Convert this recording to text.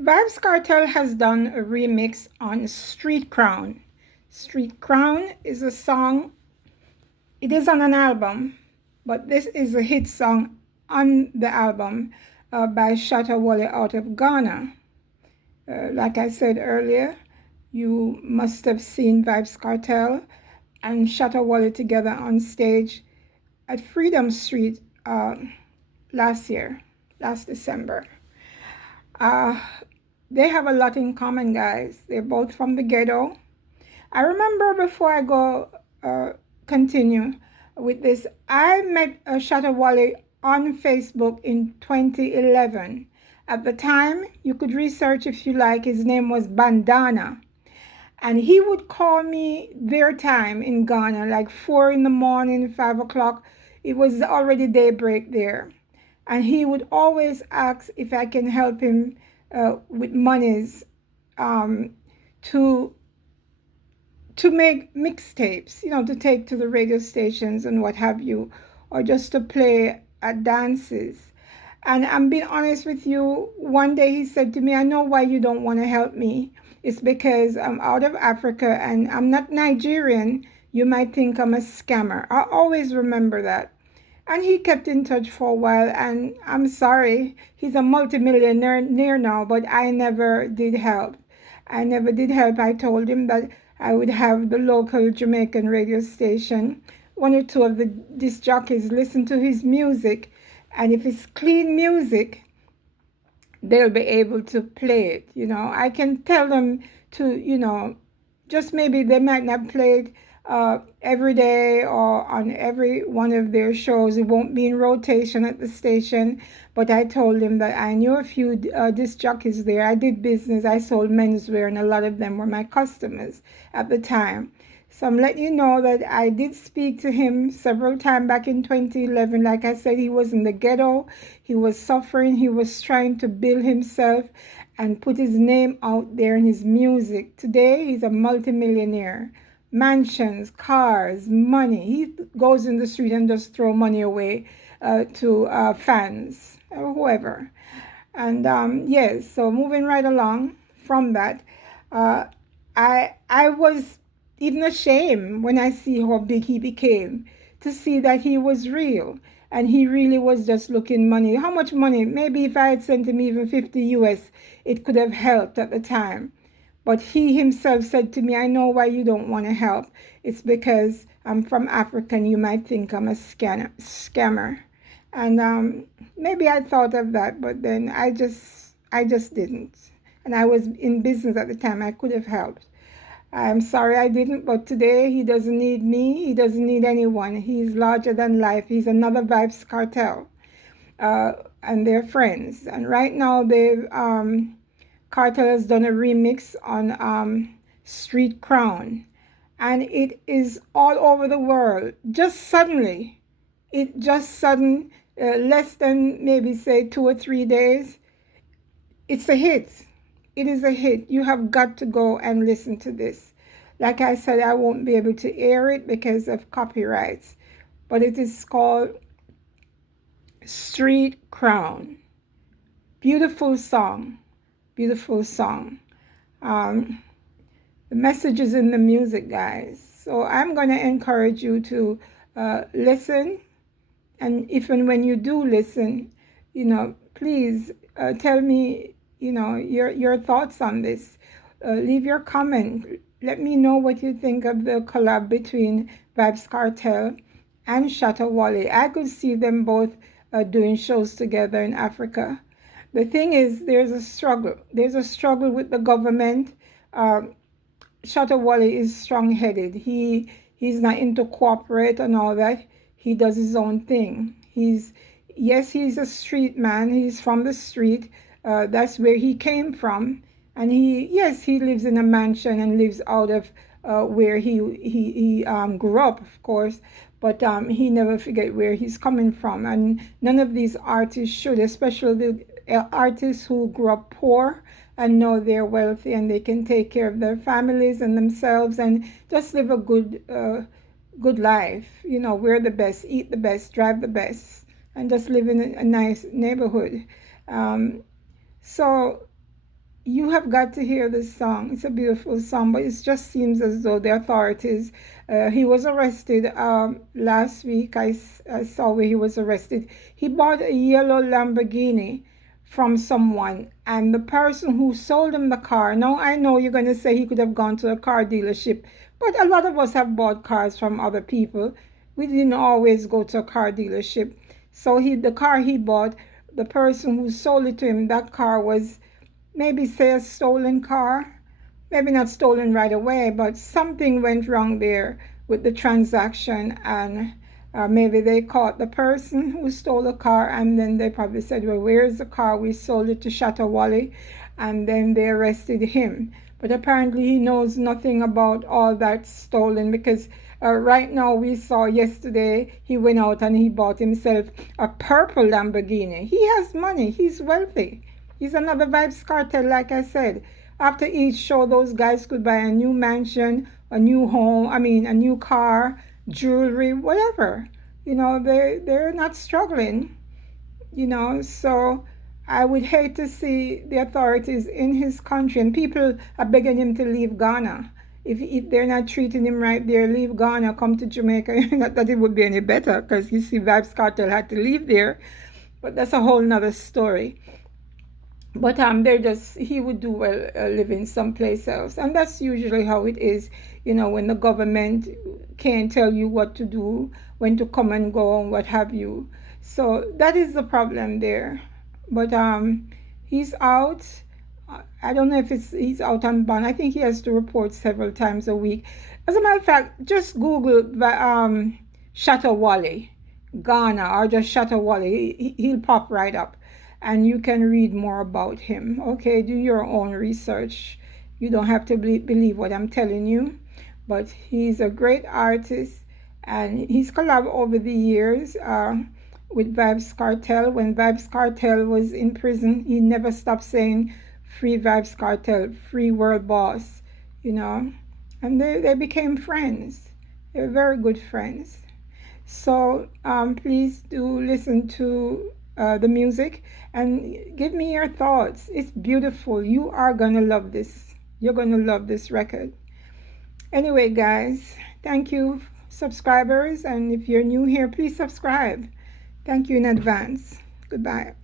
Vibes Cartel has done a remix on Street Crown. Street Crown is a song, it is on an album, but this is a hit song on the album by Shatta Wale out of Ghana. Like I said earlier, you must have seen Vibes Cartel and Shatta Wale together on stage at Freedom Street last year, last December. Uh, they have a lot in common, guys. They're both from the ghetto. I remember before I go continue with this, I met Shatta Wale on Facebook in 2011. At the time, you could research if you like, his name was Bandana. And he would call me their time in Ghana, like 4 in the morning, 5 o'clock. It was already daybreak there. And he would always ask if I can help him with monies to make mixtapes, to take to the radio stations and what have you, or just to play at dances. And I'm being honest with you, one day he said to me, I know why you don't want to help me. It's because I'm out of Africa and I'm not Nigerian. You might think I'm a scammer. I always remember that. And he kept in touch for a while, and I'm sorry, he's a multimillionaire now, but I never did help. I never did help. I told him that I would have the local Jamaican radio station, one or two of the disc jockeys listen to his music, and if it's clean music, they'll be able to play it. I can tell them to, just maybe they might not play it every day or on every one of their shows. It won't be in rotation at the station. But I told him that I knew a few disc jockeys there. I did business. I sold menswear, and a lot of them were my customers at the time. So I'm letting you know that I did speak to him several times back in 2011. Like I said, he was in the ghetto. He was suffering. He was trying to build himself and put his name out there in his music. Today, he's a multimillionaire. Mansions, cars, money. He goes in the street and just throw money away to fans or whoever. And yes, so moving right along from that, I was even ashamed when I see how big he became, to see that he was real and he really was just looking money. How much money? Maybe if I had sent him even 50 US, it could have helped at the time. But he himself said to me, I know why you don't want to help. It's because I'm from Africa and you might think I'm a scammer. And maybe I thought of that, but then I just didn't. And I was in business at the time. I could have helped. I'm sorry I didn't, but today he doesn't need me. He doesn't need anyone. He's larger than life. He's another Vibes Cartel. And they're friends. And right now they've Cartel has done a remix on Street Crown, and it is all over the world. Less than maybe say 2 or 3 days, it's a hit. It is a hit. You have got to go and listen to this. Like I said, I won't be able to air it because of copyrights, but it is called Street Crown. Beautiful song. Beautiful song. The message is in the music, guys. So I'm going to encourage you to listen. And if and when you do listen, please tell me, your thoughts on this. Leave your comment. Let me know what you think of the collab between Vibes Cartel and Shatta Wale. I could see them both doing shows together in Africa. The thing is, there's a struggle. There's a struggle with the government. Shatta Wale is strong-headed. He's not into corporate and all that. He does his own thing. He's a street man. He's from the street. That's where he came from. And he lives in a mansion and lives out of where he grew up, of course. But he never forget where he's coming from. And none of these artists should, especially the artists who grew up poor and know they're wealthy and they can take care of their families and themselves and just live a good life. Wear the best, eat the best, drive the best, and just live in a nice neighborhood. So you have got to hear this song. It's a beautiful song, but it just seems as though the authorities. He was arrested last week. I saw where he was arrested. He bought a yellow Lamborghini from someone, and the person who sold him the car. Now I know you're going to say he could have gone to a car dealership, but a lot of us have bought cars from other people. We didn't always go to a car dealership. So the car he bought, the person who sold it to him, that car was maybe say a stolen car, maybe not stolen right away, but something went wrong there with the transaction, and maybe they caught the person who stole the car, and then they probably said, well, where's the car? We sold it to Shatta, wale, and then they arrested him. But apparently he knows nothing about all that stolen, because right now we saw yesterday he went out and he bought himself a purple Lamborghini. He has money. He's wealthy. He's another Vibes Cartel, like I said. After each show, those guys could buy a new mansion, a new home, I mean, a new car, jewelry, whatever. They're not struggling, so I would hate to see the authorities in his country, and people are begging him to leave Ghana. If they're not treating him right there, leave Ghana, come to Jamaica. Not that it would be any better, because you see, Vibes Cartel had to leave there, but that's a whole nother story. But he would do well living someplace else, and that's usually how it is. When the government can't tell you what to do, when to come and go, and what have you. So that is the problem there. But he's out. I don't know if he's out on bond. I think he has to report several times a week. As a matter of fact, just Google Shatta Wale, Ghana, or just Shatta Wale. He'll pop right up, and you can read more about him. Okay, do your own research. You don't have to believe what I'm telling you, but he's a great artist, and he's collabed over the years with Vibes Cartel. When Vibes Cartel was in prison, he never stopped saying, "Free Vibes Cartel, free World Boss," and they became friends. They're very good friends. So please do listen to the music and give me your thoughts. It's beautiful. You are gonna love this. You're gonna love this record. Anyway, guys, thank you, subscribers, and if you're new here, please subscribe. Thank you in advance. Goodbye.